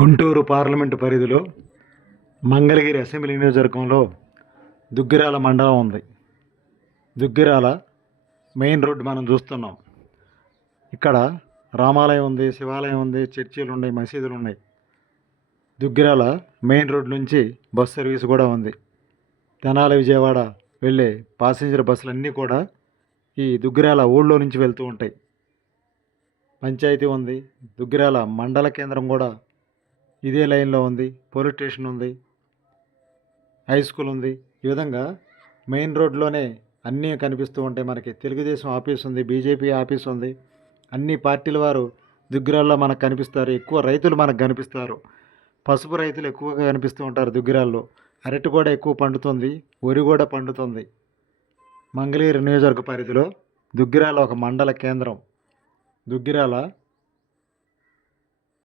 Guntur parliament పరిధిలో Mangalagiri assembly నియోజకవర్గంలో దుగ్గిరాల మండలం ఉంది. దుగ్గిరాల మెయిన్ రోడ్డు మనం చూస్తున్నాం. ఇక్కడ రామాలయం ఉంది, శివాలయం ఉంది, చర్చిలు ఉన్నాయి, మసీదులు ఉన్నాయి. దుగ్గిరాల మెయిన్ రోడ్ నుంచి బస్ సర్వీస్ కూడా ఉంది. తెనాలి విజయవాడ వెళ్ళే ప్యాసింజర్ బస్సులన్నీ కూడా ఈ దుగ్గిరాల ఊళ్ళో నుంచి వెళ్తూ ఉంటాయి. పంచాయతీ ఉంది, దుగ్గిరాల మండల కేంద్రం కూడా ఇదే లైన్లో ఉంది. పోలీస్ స్టేషన్ ఉంది, హై స్కూల్ ఉంది. ఈ విధంగా మెయిన్ రోడ్లోనే అన్నీ కనిపిస్తూ ఉంటాయి. మనకి తెలుగుదేశం ఆఫీస్ ఉంది, బీజేపీ ఆఫీస్ ఉంది. అన్ని పార్టీల వారు దుగ్గిరాల్లో మనకు కనిపిస్తారు. ఎక్కువ రైతులు మనకు కనిపిస్తారు. పసుపు రైతులు ఎక్కువగా కనిపిస్తూ ఉంటారు దుగ్గిరాల్లో. అరటి కూడా ఎక్కువ పండుతుంది, వరి కూడా పండుతుంది. మంగళగిరి నియోజకవర్గ పరిధిలో దుగ్గిరాల ఒక మండల కేంద్రం. దుగ్గిరాల